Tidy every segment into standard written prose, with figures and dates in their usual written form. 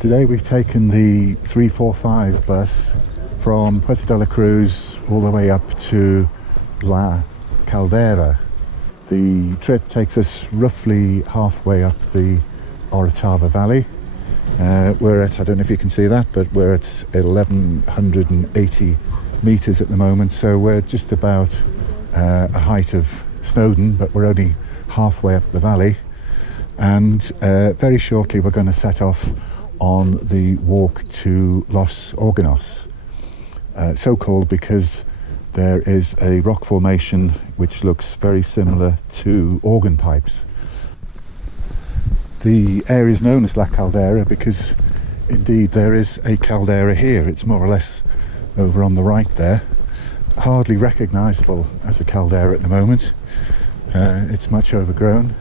Today we've taken the 345 bus from Puerto de la Cruz all the way up to La Caldera. The trip takes us roughly halfway up the Orotava Valley. We're at, I don't know if you can see that, but we're at 1180 metres at the moment, so we're just about a height of Snowdon, but we're only halfway up the valley. And very shortly we're going to set off on the walk to Los Organos, so called because there is a rock formation which looks very similar to organ pipes. The area is known as La Caldera because indeed there is a caldera here. It's more or less over on the right there, hardly recognisable as a caldera at the moment. It's much overgrown,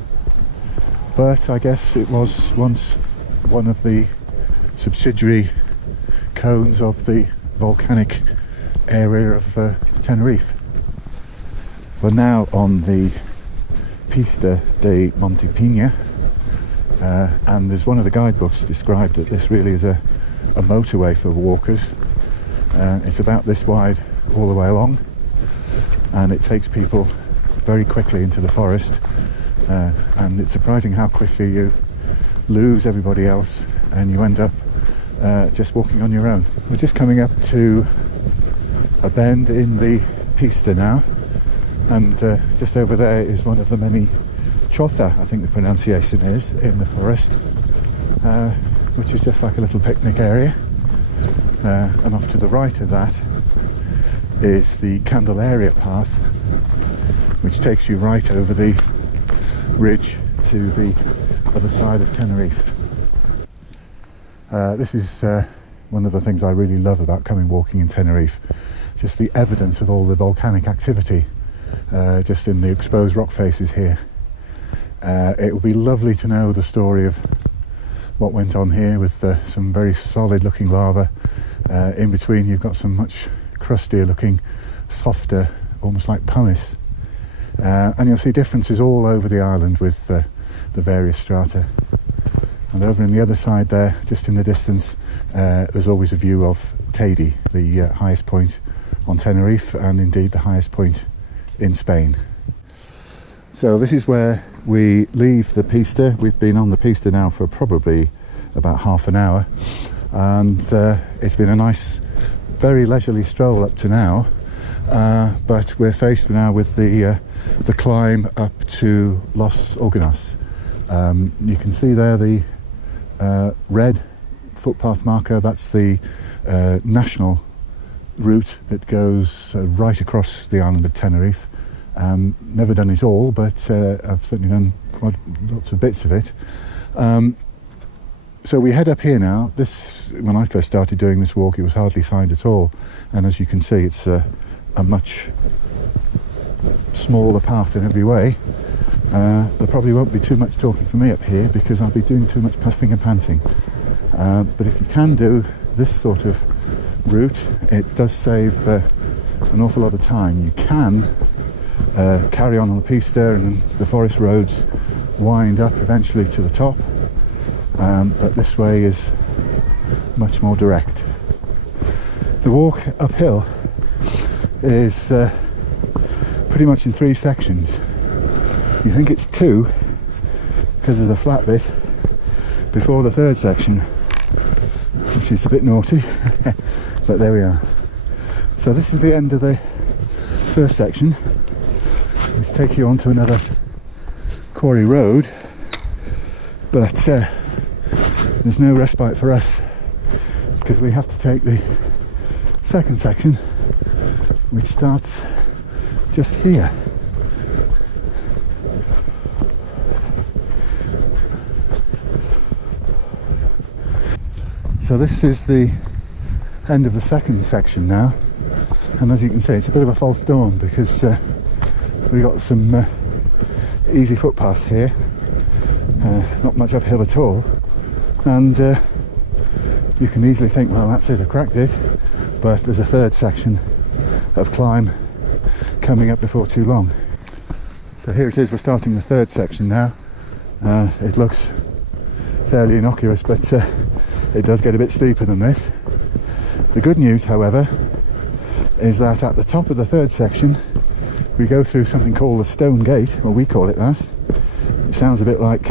but I guess it was once one of the subsidiary cones of the volcanic area of Tenerife. We're now on the Pista de Montepina, and as one of the guidebooks described it, this really is a motorway for walkers. It's about this wide all the way along, and it takes people very quickly into the forest, and it's surprising how quickly you lose everybody else and you end up just walking on your own. We're just coming up to a bend in the Pista now, and just over there is one of the many chota, I think the pronunciation is, in the forest, which is just like a little picnic area. And off to the right of that is the Caldera path, which takes you right over the ridge to the other side of Tenerife. This is one of the things I really love about coming walking in Tenerife, just the evidence of all the volcanic activity just in the exposed rock faces here. It would be lovely to know the story of what went on here with some very solid looking lava. In between you've got some much crustier looking, softer, almost like pumice. And you'll see differences all over the island with the various strata. And over on the other side there, just in the distance, there's always a view of Teide, the highest point on Tenerife, and indeed the highest point in Spain. So this is where we leave the Pista. We've been on the Pista now for probably about half an hour, and it's been a nice, very leisurely stroll up to now, but we're faced now with the climb up to Los Organos. You can see there the red footpath marker. That's the national route that goes right across the island of Tenerife. Never done it all, but I've certainly done quite lots of bits of it. So we head up here now. This, when I first started doing this walk, it was hardly signed at all, and as you can see, it's a much smaller path in every way. There probably won't be too much talking for me up here because I'll be doing too much puffing and panting. But if you can do this sort of route, it does save an awful lot of time. You can carry on the Pista, and the forest roads wind up eventually to the top, but this way is much more direct. The walk uphill is pretty much in three sections. You think it's two because of the flat bit before the third section, which is a bit naughty, but there we are. So this is the end of the first section. Let's take you onto another quarry road, but there's no respite for us because we have to take the second section, which starts just here. So this is the end of the second section now, and as you can see, it's a bit of a false dawn because we got some easy footpaths here, not much uphill at all, and you can easily think, well, that's it, I cracked it, but there's a third section of climb coming up before too long. So here it is, we're starting the third section now. It looks fairly innocuous, but it does get a bit steeper than this. The good news, however, is that at the top of the third section we go through something called the Stone Gate, or we call it that. It sounds a bit like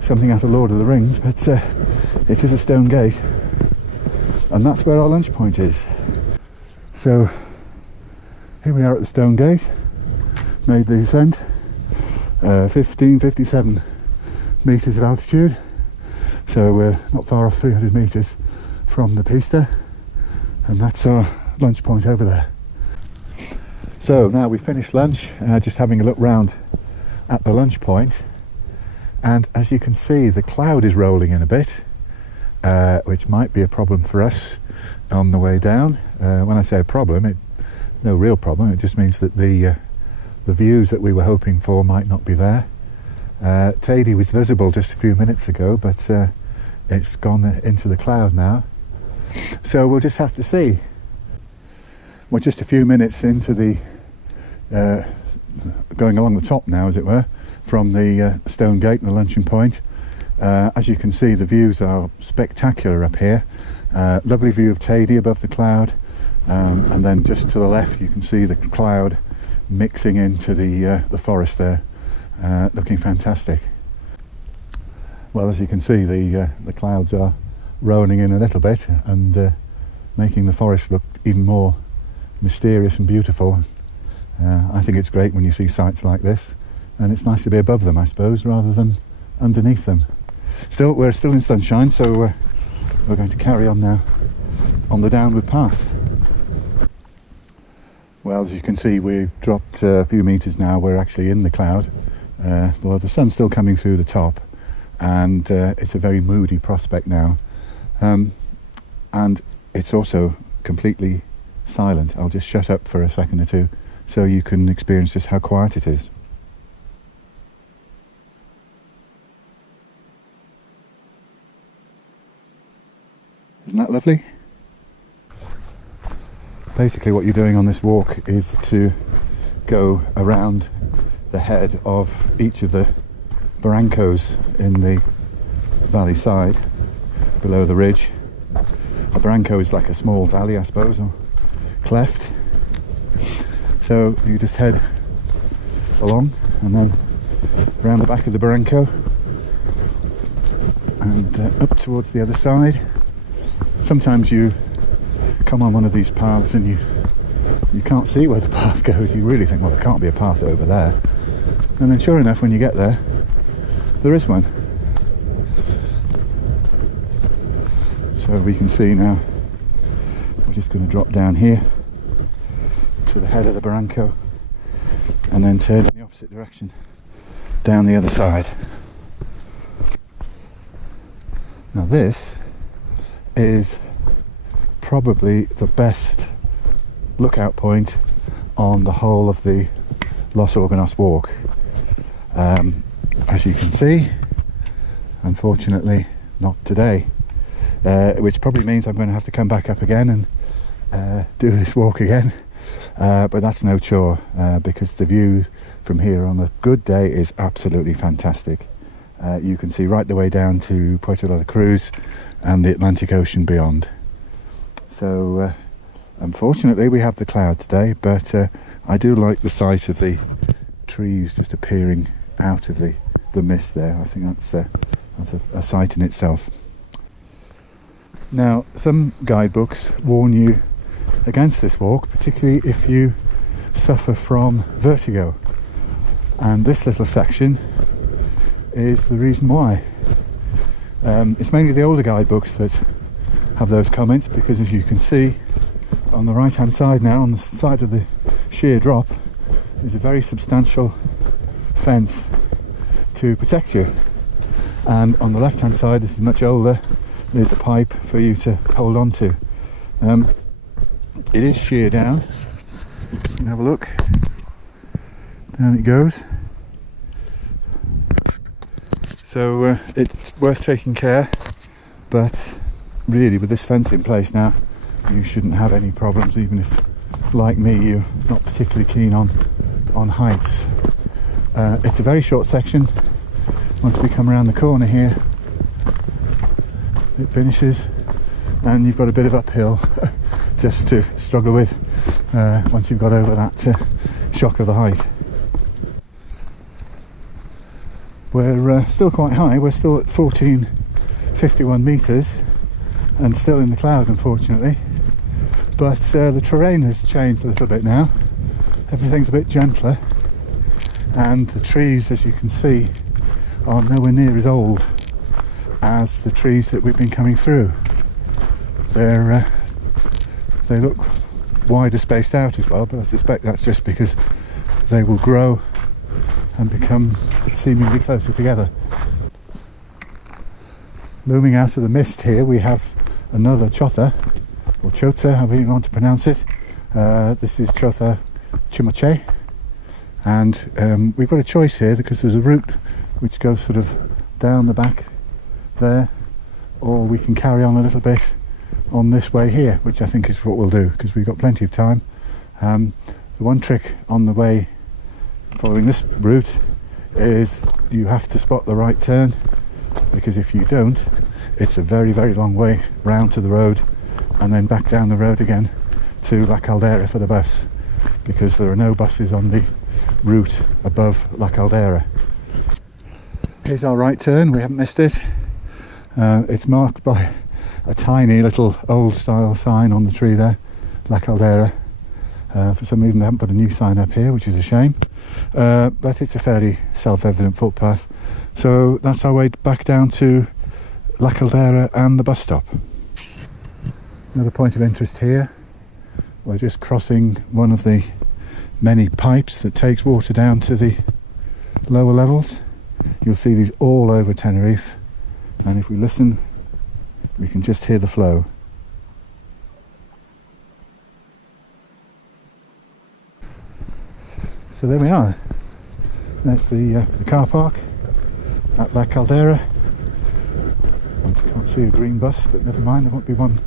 something out of Lord of the Rings, but it is a stone gate, and that's where our lunch point is. So here we are at the Stone Gate, made the ascent, 57 metres of altitude, so we're not far off 300 metres from the pista, and that's our lunch point over there. So now we finished lunch, just having a look round at the lunch point, and as you can see the cloud is rolling in a bit, which might be a problem for us on the way down. When I say a problem, no real problem, it just means that the views that we were hoping for might not be there. Tady was visible just a few minutes ago, but it's gone into the cloud now, so we'll just have to see. We're just a few minutes into the going along the top now, as it were, from the Stone Gate and the luncheon point. As you can see, the views are spectacular up here. Lovely view of Tady above the cloud, and then just to the left you can see the cloud mixing into the forest there, looking fantastic. Well, as you can see, the clouds are rolling in a little bit and making the forest look even more mysterious and beautiful. I think it's great when you see sights like this, and it's nice to be above them, I suppose, rather than underneath them. Still, we're still in sunshine, so we're going to carry on now on the downward path. Well, as you can see, we've dropped a few metres now. We're actually in the cloud, although the sun's still coming through the top, and it's a very moody prospect now, and it's also completely silent. I'll just shut up for a second or two so you can experience just how quiet it is. Isn't that lovely? Basically what you're doing on this walk is to go around the head of each of the barrancos in the valley side below the ridge. A barranco is like a small valley, I suppose, or cleft. So you just head along and then around the back of the barranco and up towards the other side. Sometimes you come on one of these paths and you can't see where the path goes. You really think, well, there can't be a path over there, and then sure enough, when you get there, there is one. So we can see now, we're just going to drop down here to the head of the barranco and then turn in the opposite direction down the other side. Now this is probably the best lookout point on the whole of the Los Organos walk. As you can see, unfortunately not today, which probably means I'm going to have to come back up again and do this walk again, but that's no chore, because the view from here on a good day is absolutely fantastic. You can see right the way down to Puerto La Cruz and the Atlantic Ocean beyond. So unfortunately we have the cloud today, but I do like the sight of the trees just appearing out of the mist there. I think that's a sight in itself. Now, some guidebooks warn you against this walk, particularly if you suffer from vertigo, and this little section is the reason why. It's mainly the older guidebooks that have those comments, because as you can see on the right hand side now, on the side of the sheer drop, is a very substantial fence to protect you, and on the left hand side, this is much older, there's a pipe for you to hold on to. It is sheer down. You can have a look. Down it goes. So it's worth taking care, but really with this fence in place now, you shouldn't have any problems, even if, like me, you're not particularly keen on heights. It's a very short section. Once we come around the corner here, it finishes, and you've got a bit of uphill just to struggle with once you've got over that shock of the height. We're still quite high. We're still at 1451 metres and still in the cloud, unfortunately, but the terrain has changed a little bit now. Everything's a bit gentler, and the trees, as you can see, are nowhere near as old as the trees that we've been coming through. They look wider spaced out as well, but I suspect that's just because they will grow and become seemingly closer together. Looming out of the mist here we have another chotha, or chota, however you want to pronounce it. This is Chotha Chimoche, and we've got a choice here because there's a route which goes sort of down the back there, or we can carry on a little bit on this way here, which I think is what we'll do because we've got plenty of time. The one trick on the way following this route is you have to spot the right turn, because if you don't, it's a very, very long way round to the road and then back down the road again to La Caldera for the bus, because there are no buses on the route above La Caldera. Here's our right turn, we haven't missed it. It's marked by a tiny little old style sign on the tree there, La Caldera. For some reason they haven't put a new sign up here, which is a shame, but it's a fairly self-evident footpath. So that's our way back down to La Caldera and the bus stop. Another point of interest here, we're just crossing one of the many pipes that takes water down to the lower levels. You'll see these all over Tenerife, and if we listen we can just hear the flow. So there we are. That's the car park at La Caldera. I can't see a green bus, but never mind, there won't be one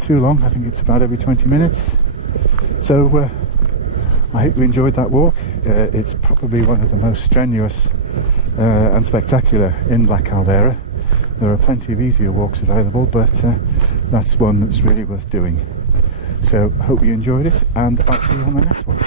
too long. I think it's about every 20 minutes. So I hope you enjoyed that walk. It's probably one of the most strenuous and spectacular in La Caldera. There are plenty of easier walks available, but that's one that's really worth doing. So I hope you enjoyed it, and I'll see you on the next one.